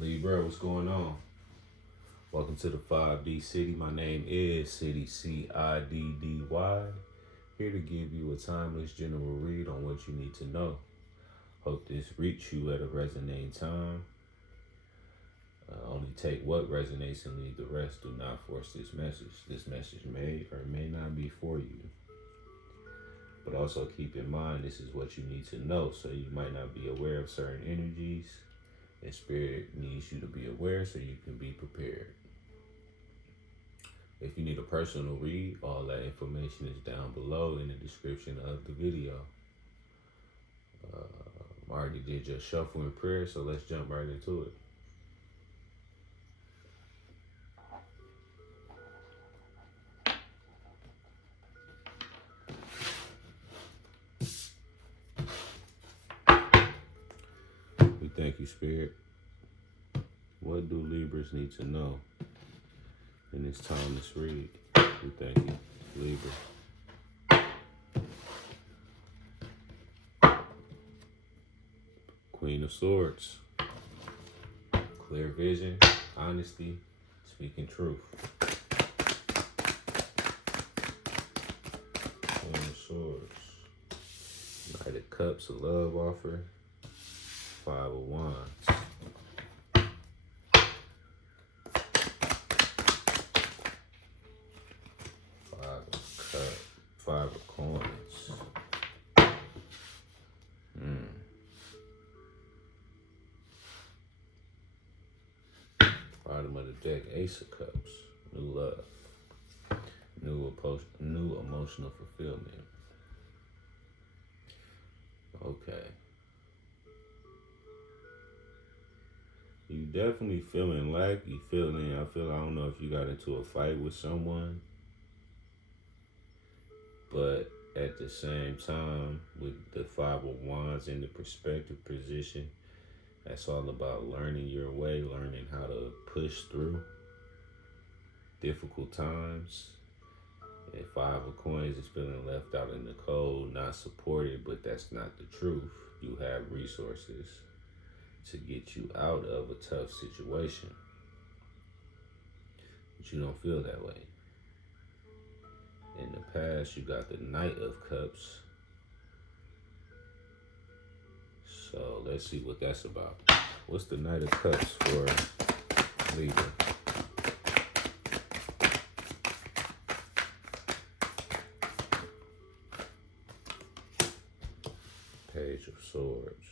Libra, what's going on? Welcome to the 5D City. My name is City CIDDY. Here to give you a timeless general read on what you need to know. Hope this reach you at a resonating time. Only take what resonates and leave the rest. Do not force this message. This message may or may not be for you. But also keep in mind this is what you need to know, so you might not be aware of certain energies. And Spirit needs you to be aware so you can be prepared. If you need a personal read, all that information is down below in the description of the video. I already did your shuffle and prayer, so let's jump right into it. We thank you, Spirit. What do Libras need to know in this timeless read? We thank you, Libra. Queen of Swords. Clear vision, honesty, speaking truth. Queen of Swords. Knight of Cups, a love offer. Five of Wands. Five of Coins. Bottom of the deck, Ace of Cups. New love. New emotional fulfillment. Okay. You definitely feeling I don't know if you got into a fight with someone. But at the same time, with the Five of Wands in the perspective position, that's all about learning your way, learning how to push through difficult times. And Five of Coins is feeling left out in the cold, not supported, but that's not the truth. You have resources to get you out of a tough situation, but you don't feel that way. In the past, you got the Knight of Cups. So let's see what that's about. What's the Knight of Cups for Libra? Page of Swords.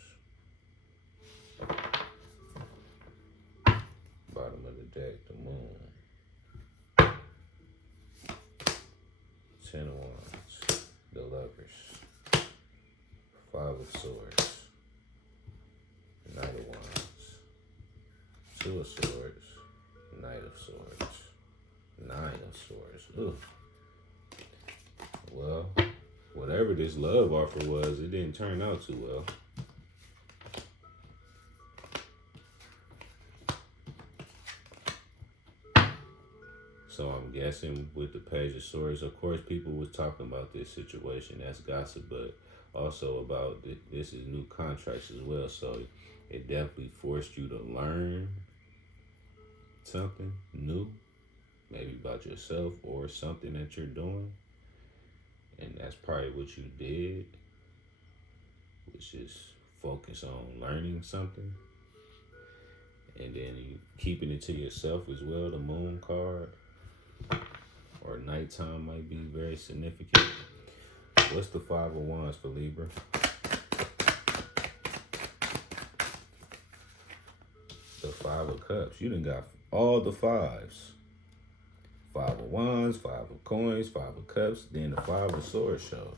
Bottom of the deck, the Moon. Ten of Wands, the Lovers. Five of Swords. Knight of Wands. Two of Swords. Knight of Swords. Nine of Swords. Ugh. Well, whatever this love offer was, it didn't turn out too well. So I'm guessing with the Page of Swords, of course, people was talking about this situation. That's gossip, but also about this is new contracts as well. So it definitely forced you to learn something new, maybe about yourself or something that you're doing. And that's probably what you did, which is focus on learning something. And then you keeping it to yourself as well, the Moon card. Or nighttime might be very significant. What's the Five of Wands for Libra? The Five of Cups. You done got all the fives. Five of Wands, Five of Coins, Five of Cups, then the Five of Swords show.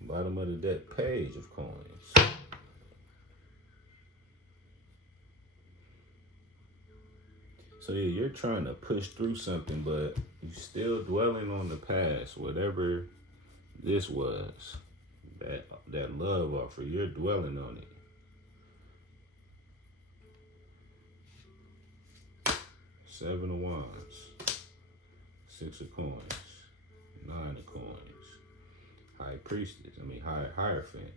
Bottom of the deck, Page of Coins. So yeah, you're trying to push through something, but you're still dwelling on the past, whatever this was, that love offer, you're dwelling on it. Seven of Wands, Six of Coins, Nine of Coins, Hierophant.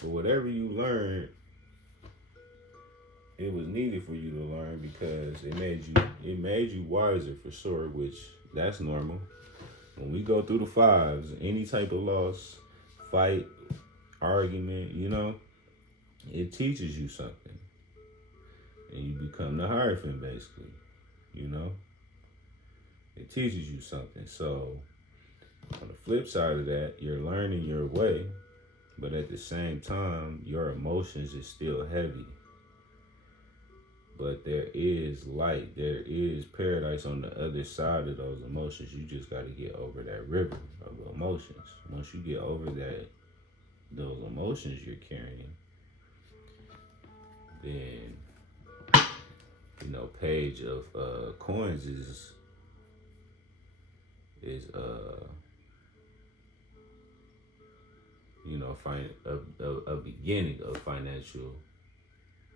But whatever you learned, it was needed for you to learn because it made you wiser for sure, which that's normal. When we go through the fives, any type of loss, fight, argument, it teaches you something. And you become the Hierophant basically, you know? It teaches you something. So on the flip side of that, you're learning your way, but at the same time, your emotions is still heavy. But there is light, there is paradise on the other side of those emotions. You just got to get over that river of emotions. Once you get over those emotions you're carrying, then page of coins is a beginning of financial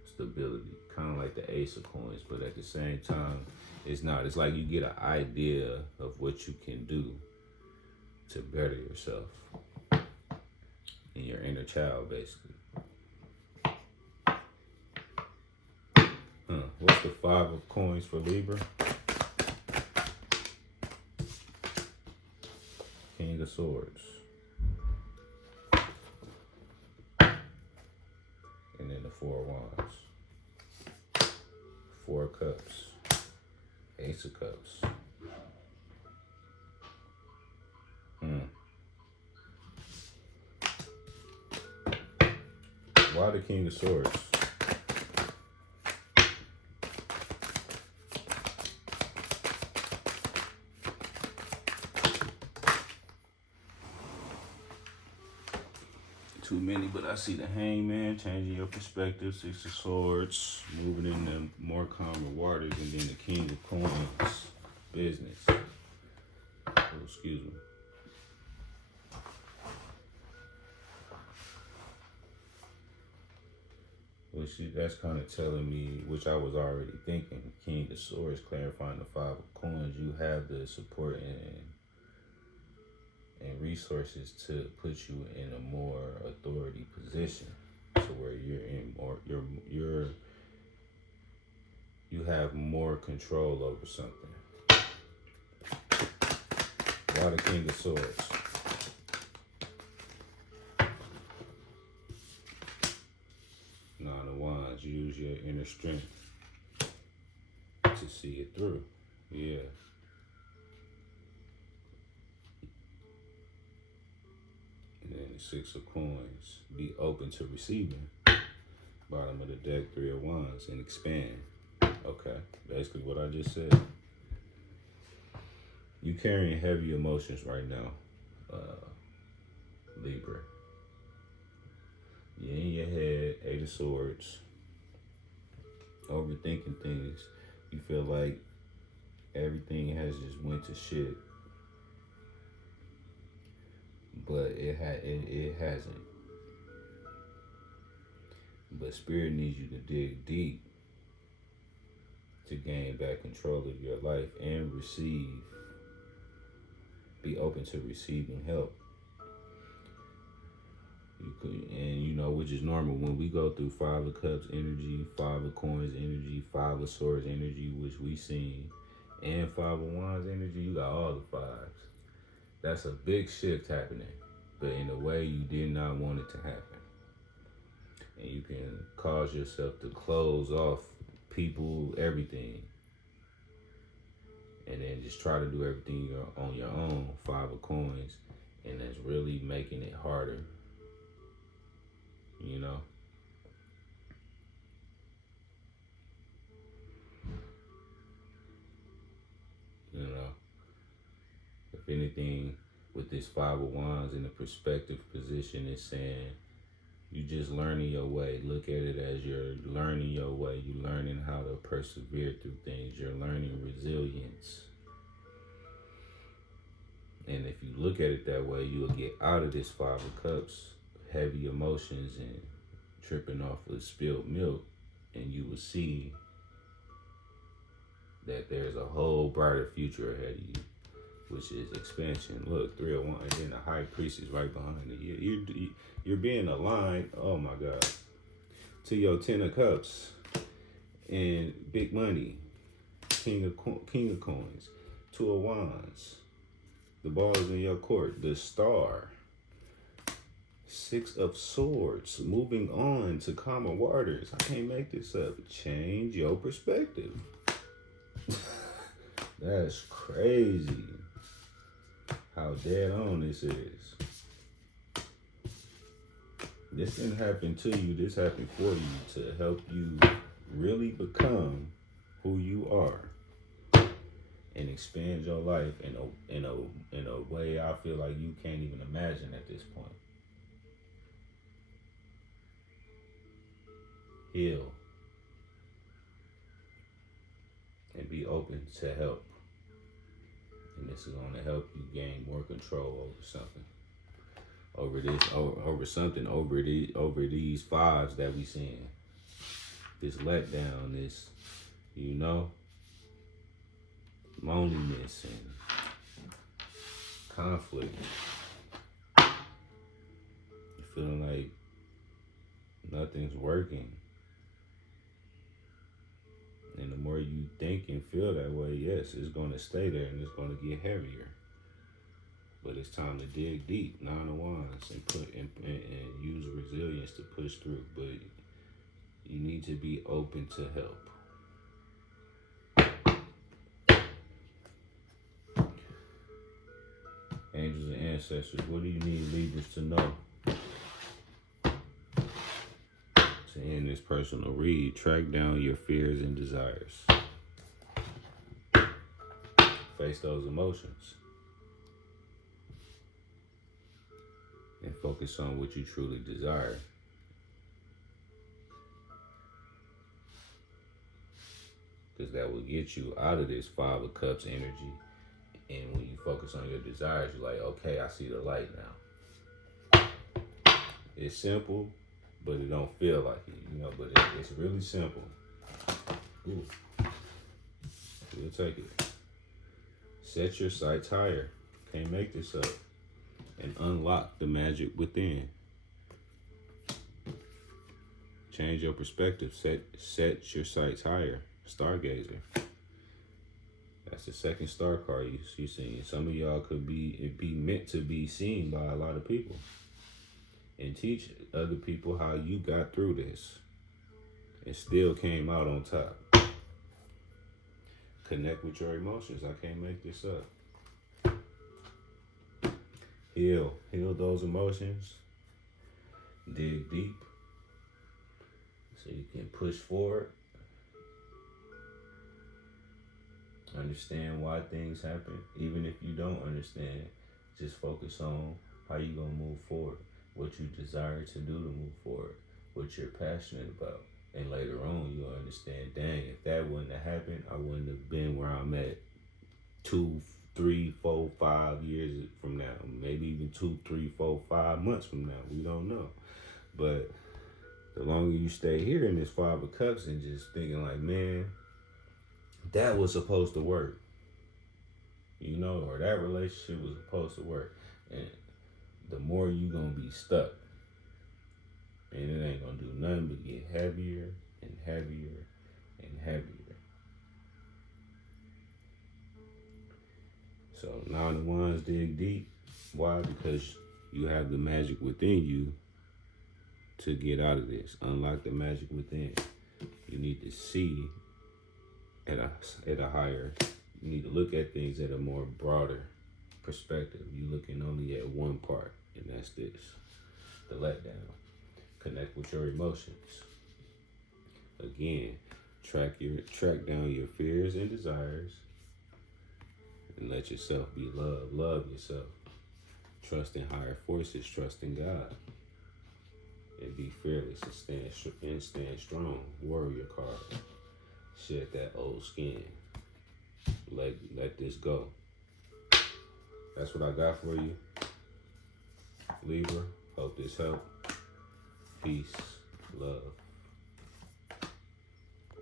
stability, kind of like the Ace of Coins, but at the same time, it's not. It's like you get an idea of what you can do to better yourself and your inner child, basically. What's the Five of Coins for Libra? King of Swords. And then the Four of Wands. Four of Cups. Ace of Cups. Why the King of Swords? Too many, but I see the Hangman, changing your perspective, Six of Swords, moving into more calmer waters, and then the King of Coins, business. Oh, excuse me. That's kind of telling me, which I was already thinking, King of Swords, clarifying the Five of Coins, you have the support and resources to put you in a more authority position, to where you're in more, you have more control over something. Why the King of Swords? Nine of Wands, use your inner strength to see it through. Yeah. And then the Six of Coins, be open to receiving. Bottom of the deck, Three of Wands, and expand. Okay, basically what I just said. You carrying heavy emotions right now, Libra. You're in your head, Eight of Swords, overthinking things. You feel like everything has just went to shit, but it hasn't. But Spirit needs you to dig deep to gain back control of your life and receive. Be open to receiving help. Which is normal when we go through Five of Cups energy, Five of Coins energy, Five of Swords energy, which we seen, and Five of Wands energy. You got all the fives. That's a big shift happening, but in a way you did not want it to happen. And you can cause yourself to close off people, everything, and then just try to do everything on your own, Five of Coins, and that's really making it harder. If anything, with this Five of Wands in the perspective position, is saying you just learning your way. Look at it as you're learning your way. You're learning how to persevere through things. You're learning resilience. And if you look at it that way, you'll get out of this Five of Cups, heavy emotions and tripping off of spilled milk, and you will see that there's a whole brighter future ahead of you. which is expansion. Look, 301, and then the high priest is right behind it. You're being aligned, oh my God, to your 10 of cups and big money, king of coins, 2 of wands, the ball is in your court, the star, 6 of swords, moving on to calmer waters. I can't make this up. Change your perspective. That's crazy how dead on this is. This didn't happen to you. This happened for you to help you really become who you are and expand your life in a way I feel like you can't even imagine at this point. Heal and be open to help. And this is going to help you gain more control over something. Over these fives that we seeing. This letdown, this, loneliness and conflict. You're feeling like nothing's working. And the more you think and feel that way, yes, it's going to stay there and it's going to get heavier. But it's time to dig deep, 9 of wands, and use resilience to push through. But you need to be open to help. Angels and ancestors, what do you need Libras to know? To end this personal read, track down your fears and desires. Face those emotions. And focus on what you truly desire. Because that will get you out of this 5 of Cups energy. And when you focus on your desires, you're like, okay, I see the light now. It's simple, but it don't feel like it, but it's really simple. Ooh. We'll take it. Set your sights higher. Can't make this up. And unlock the magic within. Change your perspective. Set your sights higher. Stargazer. That's the second star card you seen. Some of y'all could be meant to be seen by a lot of people. And teach other people how you got through this. And still came out on top. Connect with your emotions. I can't make this up. Heal those emotions. Dig deep so you can push forward. Understand why things happen. Even if you don't understand, just focus on how you're going to move forward, what you desire to do to move forward, what you're passionate about. And later on, you'll understand, dang, if that wouldn't have happened, I wouldn't have been where I'm at 2, 3, 4, 5 years from now, maybe even 2, 3, 4, 5 months from now. We don't know. But the longer you stay here in this 5 of Cups and just thinking like, man, that was supposed to work, or that relationship was supposed to work. And the more you going to be stuck. And it ain't going to do nothing but get heavier and heavier and heavier. So 9 of wands, dig deep. Why? Because you have the magic within you to get out of this. Unlock the magic within. You need to see at a higher. You need to look at things at a more broader perspective. You're looking only at one part, and that's this: the letdown. Connect with your emotions. Again, track down your fears and desires. And let yourself be loved. Love yourself. Trust in higher forces. Trust in God. And be fearless and stand strong. Warrior card. Shed that old skin. Let this go. That's what I got for you, Libra. Hope this helped. Peace. Love.